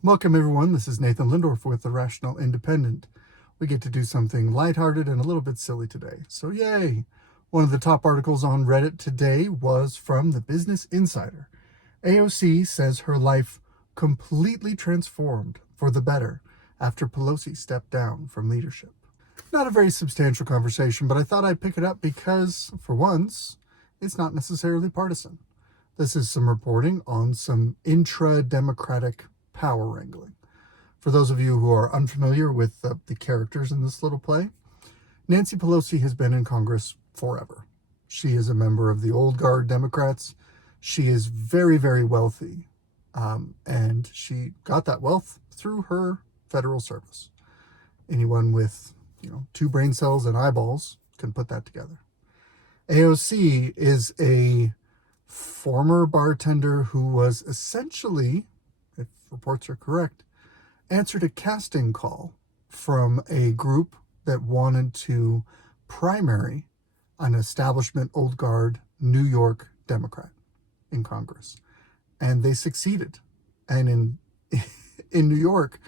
Welcome everyone, this is Nathan Lindorf with The Rational Independent. We get to do something lighthearted and a little bit silly today, so yay! One of the top articles on Reddit today was from the Business Insider. AOC says her life completely transformed for the better after Pelosi stepped down from leadership. Not a very substantial conversation, but I thought I'd pick it up because, for once, it's not necessarily partisan. This is some reporting on some intra-democratic power wrangling. For those of you who are unfamiliar with the characters in this little play, Nancy Pelosi has been in Congress forever. She is a member of the old guard Democrats. She is very, very wealthy, and she got that wealth through her federal service. Anyone with, two brain cells and eyeballs can put that together. AOC is a former bartender who was essentially, if reports are correct, answered a casting call from a group that wanted to primary an establishment old guard New York Democrat in Congress. And they succeeded. And in New York,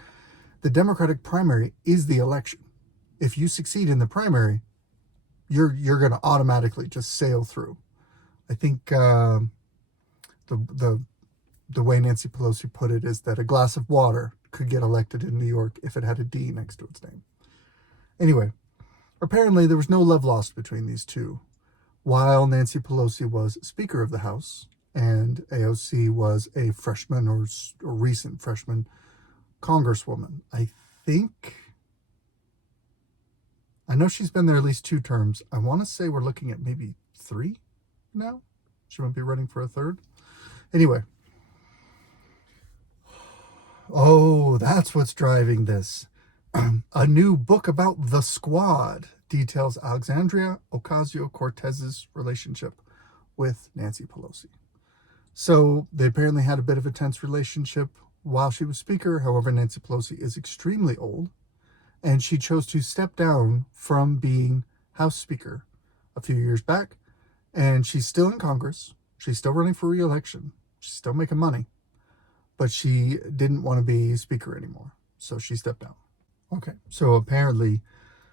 the Democratic primary is the election. If you succeed in the primary, you're going to automatically just sail through. I think the way Nancy Pelosi put it is that a glass of water could get elected in New York if it had a D next to its name. Anyway, apparently there was no love lost between these two. While Nancy Pelosi was Speaker of the House and AOC was a freshman or recent freshman Congresswoman. I know she's been there at least 2 terms. I want to say we're looking at maybe 3 now. She won't be running for a 3rd. Anyway. Oh, that's what's driving this. A new book about the Squad details Alexandria Ocasio-Cortez's relationship with Nancy Pelosi. So they apparently had a bit of a tense relationship while she was Speaker. However, Nancy Pelosi is extremely old, and she chose to step down from being House Speaker a few years back. And she's still in Congress. She's still running for re-election. She's still making money. But she didn't want to be Speaker anymore. So she stepped down. Okay, so apparently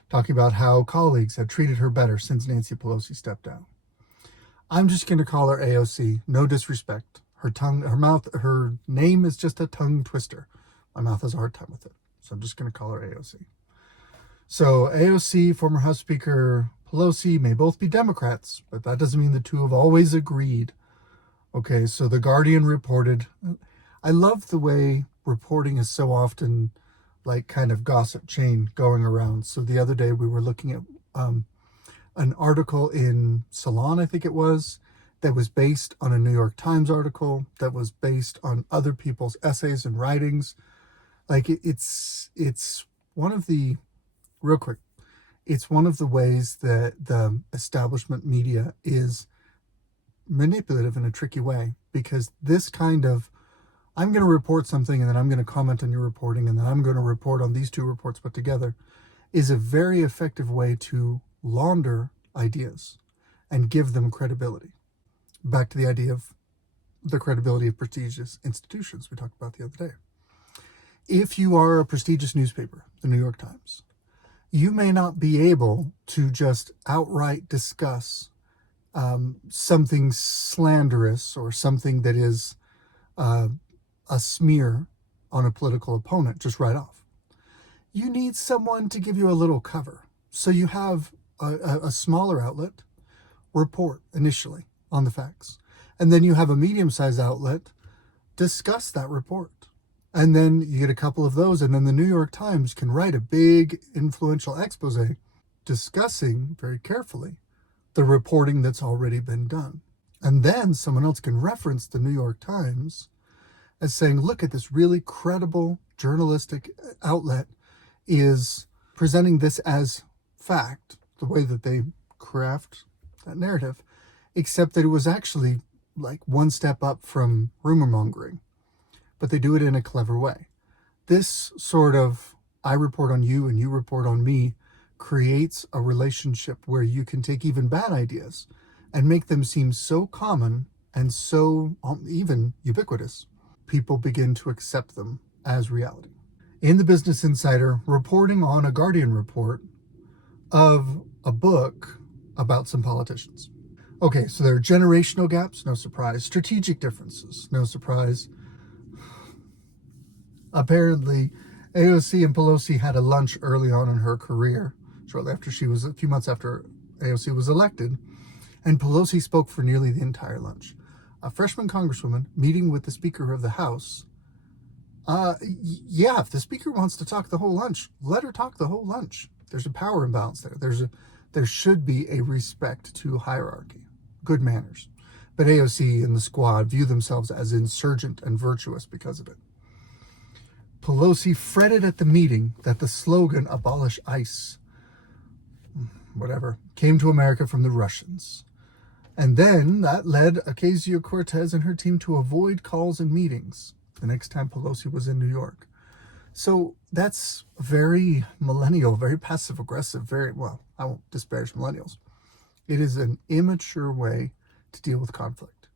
talking about how colleagues had treated her better since Nancy Pelosi stepped down. I'm just going to call her AOC. No disrespect. Her name is just a tongue twister. My mouth has a hard time with it. So I'm just going to call her AOC. So AOC, former House Speaker Pelosi, may both be Democrats, but that doesn't mean the two have always agreed. Okay, so The Guardian reported. I love the way reporting is so often like kind of gossip chain going around. So the other day we were looking at an article in Salon, I think it was, that was based on a New York Times article, that was based on other people's essays and writings. Like it's one of the, real quick, it's one of the ways that the establishment media is manipulative in a tricky way, because this kind of, I'm going to report something and then I'm going to comment on your reporting and then I'm going to report on these 2 reports put together, is a very effective way to launder ideas and give them credibility. Back to the idea of the credibility of prestigious institutions we talked about the other day. If you are a prestigious newspaper, the New York Times, you may not be able to just outright discuss something slanderous or something that is a smear on a political opponent just right off. You need someone to give you a little cover. So you have a smaller outlet report initially on the facts. And then you have a medium-sized outlet discuss that report. And then you get a couple of those, and then the New York Times can write a big influential expose discussing very carefully the reporting that's already been done. And then someone else can reference the New York Times as saying, look at this really credible journalistic outlet is presenting this as fact, the way that they craft that narrative, except that it was actually like one step up from rumor mongering, but they do it in a clever way. This sort of, I report on you and you report on me, creates a relationship where you can take even bad ideas and make them seem so common and so even ubiquitous. People begin to accept them as reality. In the Business Insider, reporting on a Guardian report of a book about some politicians. Okay, so there are generational gaps, no surprise. Strategic differences, no surprise. Apparently, AOC and Pelosi had a lunch early on in her career, shortly after a few months after AOC was elected, and Pelosi spoke for nearly the entire lunch. A freshman congresswoman meeting with the Speaker of the House. Yeah, if the Speaker wants to talk the whole lunch, let her talk the whole lunch. There's a power imbalance there. There should be a respect to hierarchy, good manners. But AOC and the squad view themselves as insurgent and virtuous because of it. Pelosi fretted at the meeting that the slogan, abolish ICE, whatever, came to America from the Russians. And then that led Ocasio-Cortez and her team to avoid calls and meetings the next time Pelosi was in New York. So that's very millennial, very passive-aggressive, well, I won't disparage millennials. It is an immature way to deal with conflict.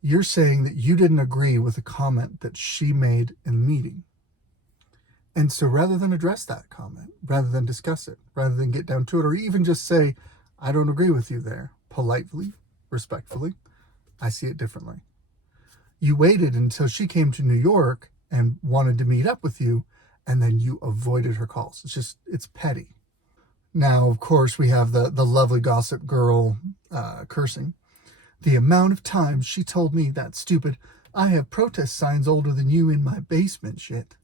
You're saying that you didn't agree with a comment that she made in the meeting. And so rather than address that comment, rather than discuss it, rather than get down to it, or even just say, I don't agree with you there, politely, respectfully, I see it differently. You waited until she came to New York and wanted to meet up with you, and then you avoided her calls. It's petty. Now, of course, we have the lovely gossip girl cursing. The amount of times she told me that stupid, I have protest signs older than you in my basement shit.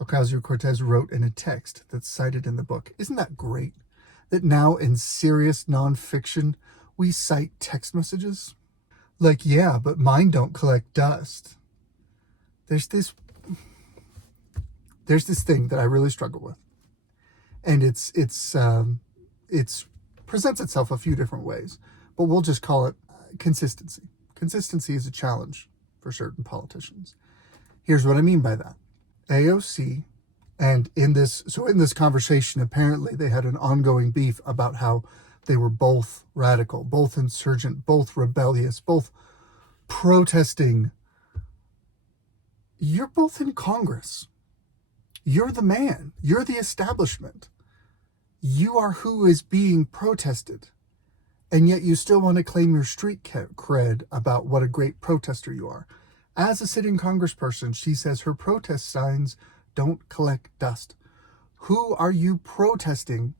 Ocasio-Cortez wrote in a text that's cited in the book. Isn't that great? That now in serious nonfiction, we cite text messages? Like, yeah, but mine don't collect dust. There's this thing that I really struggle with. And it's presents itself a few different ways, but we'll just call it consistency. Consistency is a challenge for certain politicians. Here's what I mean by that. AOC, and in this conversation, apparently they had an ongoing beef about how they were both radical, both insurgent, both rebellious, both protesting. You're both in Congress. You're the man. You're the establishment. You are who is being protested. And yet you still want to claim your street cred about what a great protester you are. As a sitting congressperson, she says her protest signs don't collect dust. Who are you protesting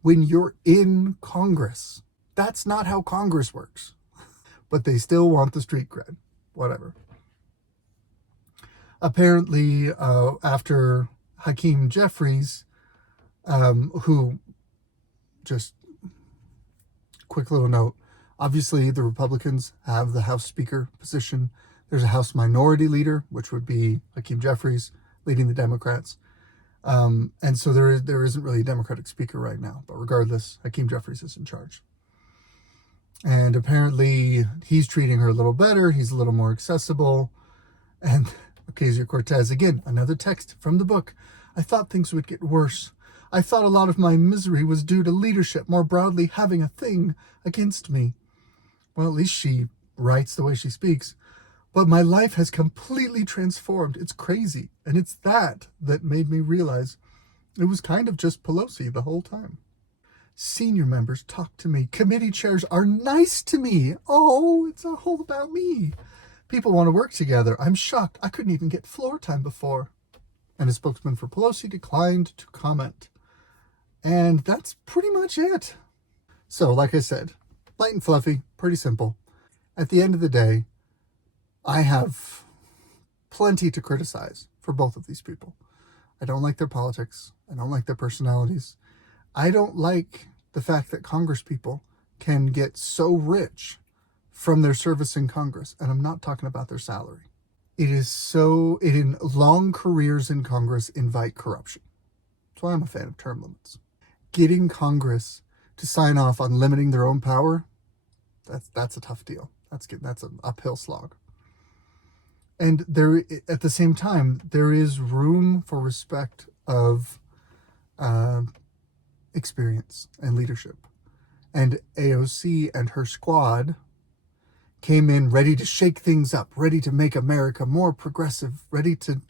when you're in Congress? That's not how Congress works. But they still want the street cred. Whatever. Apparently, after Hakeem Jeffries, who, just quick little note, obviously the Republicans have the House Speaker position. There's a House Minority Leader, which would be Hakeem Jeffries, leading the Democrats. And so there isn't really a Democratic Speaker right now. But regardless, Hakeem Jeffries is in charge. And apparently he's treating her a little better. He's a little more accessible. And Ocasio-Cortez, again, another text from the book. I thought things would get worse. I thought a lot of my misery was due to leadership more broadly having a thing against me. Well, at least she writes the way she speaks. But my life has completely transformed. It's crazy. And it's that made me realize it was kind of just Pelosi the whole time. Senior members talk to me. Committee chairs are nice to me. Oh, it's all about me. People want to work together. I'm shocked. I couldn't even get floor time before. And a spokesman for Pelosi declined to comment. And that's pretty much it. So, like I said, light and fluffy, pretty simple. At the end of the day, I have plenty to criticize for both of these people. I don't like their politics. I don't like their personalities. I don't like the fact that Congress people can get so rich from their service in Congress. And I'm not talking about their salary. Long careers in Congress invite corruption. That's why I'm a fan of term limits. Getting Congress to sign off on limiting their own power, that's a tough deal. That's an uphill slog. And there, at the same time, there is room for respect of experience and leadership. And AOC and her squad came in ready to shake things up, ready to make America more progressive, ready to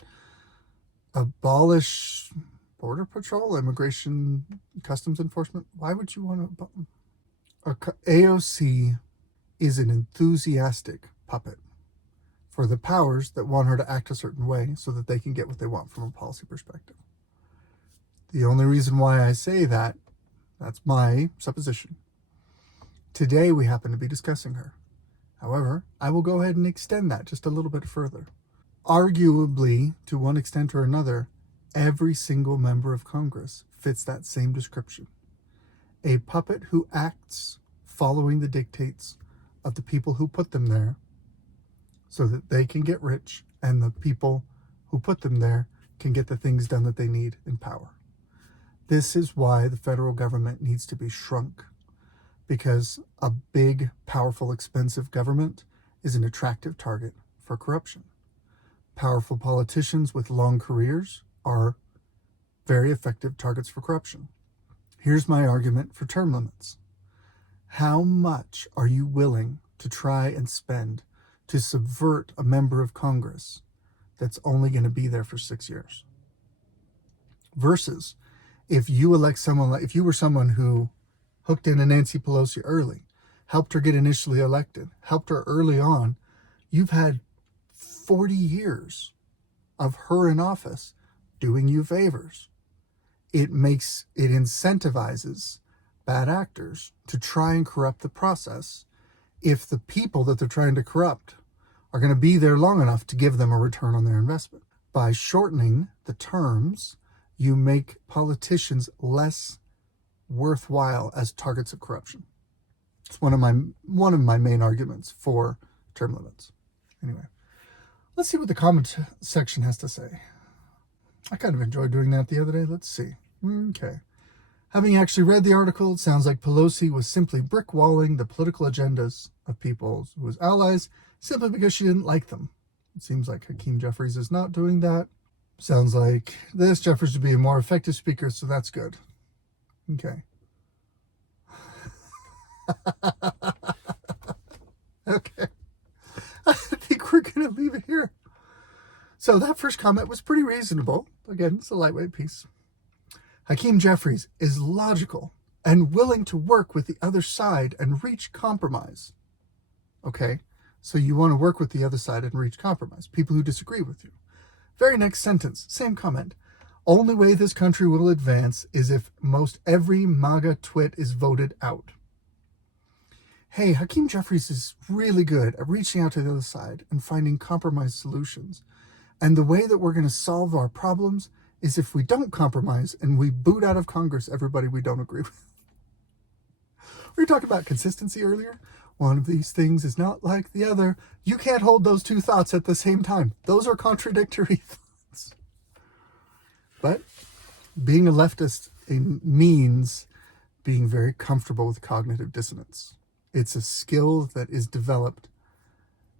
abolish border patrol, immigration, customs enforcement. Why would you want to? AOC is an enthusiastic puppet for the powers that want her to act a certain way so that they can get what they want from a policy perspective. The only reason why I say that, that's my supposition. Today we happen to be discussing her. However, I will go ahead and extend that just a little bit further. Arguably, to one extent or another, every single member of Congress fits that same description. A puppet who acts following the dictates of the people who put them there so that they can get rich and the people who put them there can get the things done that they need in power. This is why the federal government needs to be shrunk, because a big, powerful, expensive government is an attractive target for corruption. Powerful politicians with long careers are very effective targets for corruption. Here's my argument for term limits. How much are you willing to try and spend to subvert a member of Congress that's only going to be there for 6 years? Versus if you elect someone, if you were someone who hooked in a Nancy Pelosi early, helped her get initially elected, helped her early on, you've had 40 years of her in office doing you favors. It incentivizes bad actors to try and corrupt the process if the people that they're trying to corrupt are going to be there long enough to give them a return on their investment. By shortening the terms, you make politicians less worthwhile as targets of corruption. It's one of my main arguments for term limits. Anyway, let's see what the comment section has to say. I kind of enjoyed doing that the other day. Let's see. Okay. Having actually read the article, it sounds like Pelosi was simply brick-walling the political agendas of people who was allies simply because she didn't like them. It seems like Hakeem Jeffries is not doing that. Sounds like this. Jeffries would be a more effective speaker, so that's good. Okay. Okay. I think we're going to leave it here. So that first comment was pretty reasonable. Again, it's a lightweight piece. Hakeem Jeffries is logical and willing to work with the other side and reach compromise. Okay, so you want to work with the other side and reach compromise. People who disagree with you. Very next sentence, same comment. Only way this country will advance is if most every MAGA twit is voted out. Hey, Hakeem Jeffries is really good at reaching out to the other side and finding compromise solutions. And the way that we're going to solve our problems is if we don't compromise and we boot out of Congress everybody we don't agree with. We were talking about consistency earlier. One of these things is not like the other. You can't hold those two thoughts at the same time. Those are contradictory thoughts. But being a leftist means being very comfortable with cognitive dissonance. It's a skill that is developed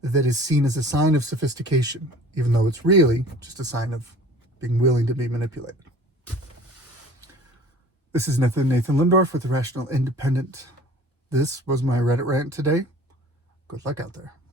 that is seen as a sign of sophistication, even though it's really just a sign of being willing to be manipulated. This is Nathan Lindorf with the Rational Independent. This was my Reddit rant today. Good luck out there.